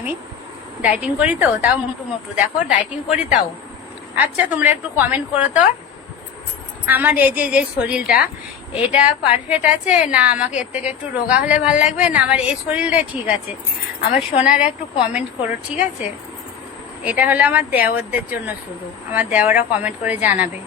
আমি ডাইটিং করি তো, তাও মোটু মোটু দেখো, ডাইটিং করি তাও। আচ্ছা তোমরা একটু কমেন্ট করো তো, আমার এই যে শরীরটা এটা পারফেক্ট আছে না, আমাকে এর থেকে একটু রোগা হলে ভালো লাগবে, না আমার এই শরীরটাই ঠিক আছে? আমার সোনারা একটু কমেন্ট করো, ঠিক আছে? এটা হলো আমার দেওরদের জন্য, শুধু আমার দেওরা কমেন্ট করে জানাবে।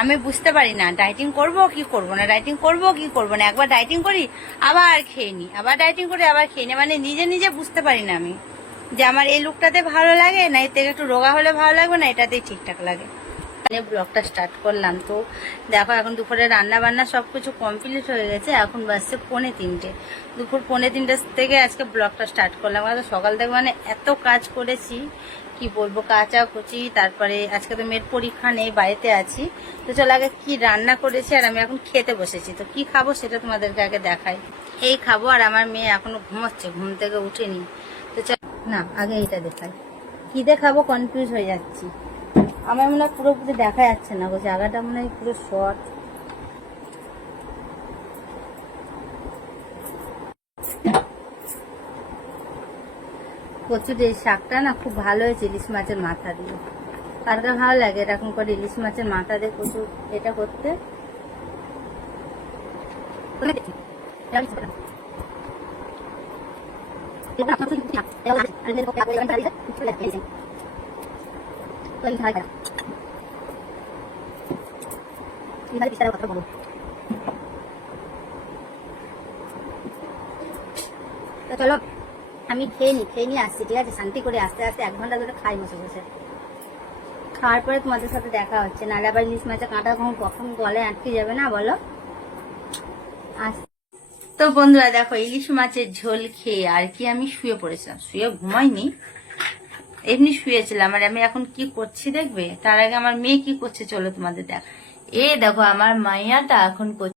আমি বুঝতে পারি না ডাইটিং করব কি করব না, ডাইটিং করব কি করব না। একবার ডাইটিং করি আবার খেয়ে নি, আবার ডাইটিং করি আবার খেয়ে নি, মানে নিজে নিজে বুঝতে পারি না আমি যে আমার এই লুকটাতে ভালো লাগে না এর থেকে একটু রোগা হলে ভালো লাগবে, না এটাতেই ঠিকঠাক লাগে। ব্লগটা স্টার্ট করলাম তো দেখো, এখন দুপুরে রান্না বান্না সবকিছু কমপ্লিট হয়ে গেছে, এখন বাজছে 2:45। দুপুর 2:45 থেকে আজকে ব্লগটা স্টার্ট করলাম। সকাল থেকে মানে এত কাজ করেছি কি বলবো, কাঁচা কুচি, তারপরে আজকে তো মেয়ের পরীক্ষা নেই, বাড়িতে আছি। তো চলো আগে কি রান্না করেছি আর আমি এখন খেতে বসেছি, তো কি খাবো সেটা তোমাদেরকে আগে দেখাই। এই খাবো, আর আমার মেয়ে এখনো ঘুমোচ্ছে, ঘুম থেকে উঠেনি। তো চলো না আগে এইটা দেখাই, কি দেখাবো কনফিউজ হয়ে যাচ্ছি। আমার মনে হয় পুরোপুরি দেখা যাচ্ছে না, ওই জায়গাটা মনে হয় পুরো শর্ট। কচুর এই শাকটা না খুব ভালো হয়েছে ইলিশ মাছের মাথা দিয়ে। কার কার ভালো লাগে এরকম করে ইলিশ মাছের মাথা দিয়ে কচু এটা করতে? তো চলো আমি খেয়ে নিয়ে আসছি, ঠিক আছে? শান্তি করে আস্তে আস্তে 1 ঘন্টা ধরে খাই বসে বসে। খাওয়ার পরে তোমাদের সাথে দেখা হচ্ছে, নাহলে আবার ইলিশ মাছের কাঁটা কখন গলায় আটকে যাবে না বলো। তো বন্ধুরা দেখো, ইলিশ মাছের ঝোল খেয়ে আর কি আমি শুয়ে পড়েছিলাম, শুয়ে ঘুমাইনি, এমনি শুয়েছিলাম। আর আমি এখন কি করছি দেখবে, তার আগে আমার মেয়ে কি করছে চলো তোমাদের দেখ। দেখো আমার মাইয়াটা এখন